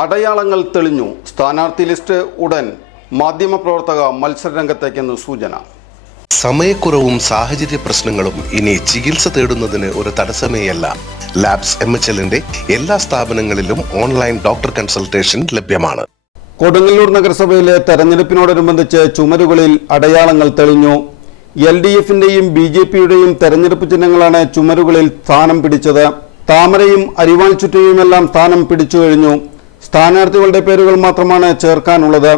അടയാളങ്ങൾ തെളിഞ്ഞു. സ്ഥാനാർത്ഥി ലിസ്റ്റ് ഉടൻ. മാധ്യമപ്രവർത്തക മത്സരരംഗത്തേക്കെന്ന് സൂചന. സമയക്കുറവും സാഹചര്യ പ്രശ്നങ്ങളും ഇനി ചികിത്സ തേടുന്നതിന് ഒരു തടസ്സമേയല്ല. ലാബ്സ് എം എച്ച് എല്ലിന്റെ എല്ലാ സ്ഥാപനങ്ങളിലും ഓൺലൈൻ ഡോക്ടർ കൺസൾട്ടേഷൻ ലഭ്യമാണ്. കൊടുങ്ങല്ലൂർ നഗരസഭയിലെ തെരഞ്ഞെടുപ്പിനോടനുബന്ധിച്ച് ചുമരുകളിൽ അടയാളങ്ങൾ തെളിഞ്ഞു. എൽ ഡി എഫിന്റെയും ബി ജെ പിയുടെയും തെരഞ്ഞെടുപ്പ് ചിഹ്നങ്ങളാണ് ചുമരുകളിൽ സ്ഥാനം പിടിച്ചത്. താമരയും അരിവാൾ ചുറ്റയുമെല്ലാം സ്ഥാനം പിടിച്ചു കഴിഞ്ഞു. സ്ഥാനാർത്ഥികളുടെ പേരുകൾ മാത്രമാണ് ചേർക്കാനുള്ളത്.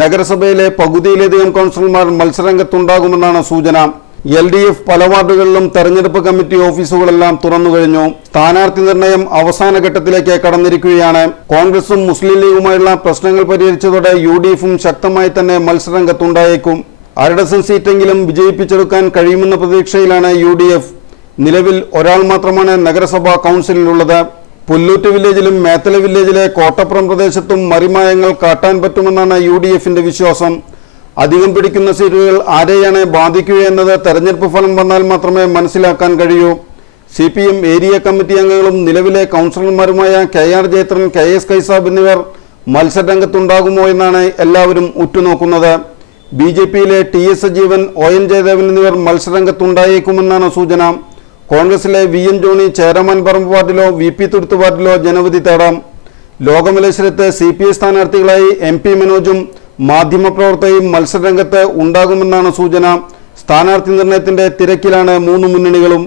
നഗരസഭയിലെ പകുതിയിലധികം കൗൺസിലർമാർ മത്സരരംഗത്തുണ്ടാകുമെന്നാണ് സൂചന. എൽ ഡി എഫ് പല വാർഡുകളിലും തെരഞ്ഞെടുപ്പ് കമ്മിറ്റി ഓഫീസുകളെല്ലാം തുറന്നു കഴിഞ്ഞു സ്ഥാനാർത്ഥി നിർണയം അവസാന ഘട്ടത്തിലേക്ക് കടന്നിരിക്കുകയാണ്. കോൺഗ്രസും മുസ്ലിം ലീഗുമായുള്ള പ്രശ്നങ്ങൾ പരിഹരിച്ചതോടെ യു ഡി എഫും ശക്തമായി തന്നെ മത്സരരംഗത്തുണ്ടായേക്കും. അരഡസൺ സീറ്റെങ്കിലും വിജയിപ്പിച്ചെടുക്കാൻ കഴിയുമെന്ന പ്രതീക്ഷയിലാണ് യു ഡി എഫ്. നിലവിൽ ഒരാൾ മാത്രമാണ് നഗരസഭാ കൗൺസിലിലുള്ളത്. പുല്ലൂറ്റ് വില്ലേജിലും മേത്തല വില്ലേജിലെ കോട്ടപ്പുറം പ്രദേശത്തും മറിമായങ്ങൾ കാട്ടാൻ പറ്റുമെന്നാണ് യു ഡി എഫിന്റെ വിശ്വാസം. അധികം പിടിക്കുന്ന സീറ്റുകൾ ആരെയാണ് ബാധിക്കുകയെന്നത് തെരഞ്ഞെടുപ്പ് ഫലം വന്നാൽ മാത്രമേ മനസ്സിലാക്കാൻ കഴിയൂ. C P M area committee അംഗങ്ങളും നിലവിലെ കൗൺസിലർമാരുമായ K R Jayathran K S Kaisab എന്നിവർ മത്സരരംഗത്തുണ്ടാകുമോ എന്നാണ് എല്ലാവരും ഉറ്റുനോക്കുന്നത്. ബി ജെ പിയിലെ T S Sajeevan O N Jayadevan എന്നിവർ മത്സരരംഗത്തുണ്ടായേക്കുമെന്നാണ് സൂചന. കോൺഗ്രസിലെ വി എൻ ജോണി ചേരമാൻ പറമ്പ് വാർഡിലോ വി പി തുരുത്ത് വാർഡിലോ ജനവിധി തേടാം. ലോകമലേശ്വരത്ത് സി പി ഐ സ്ഥാനാർത്ഥികളായി എം പി മനോജും മാധ്യമപ്രവർത്തകയും മത്സരരംഗത്ത് ഉണ്ടാകുമെന്നാണ് സൂചന. സ്ഥാനാർത്ഥി നിർണയത്തിന്റെ തിരക്കിലാണ് മൂന്ന് മുന്നണികളും.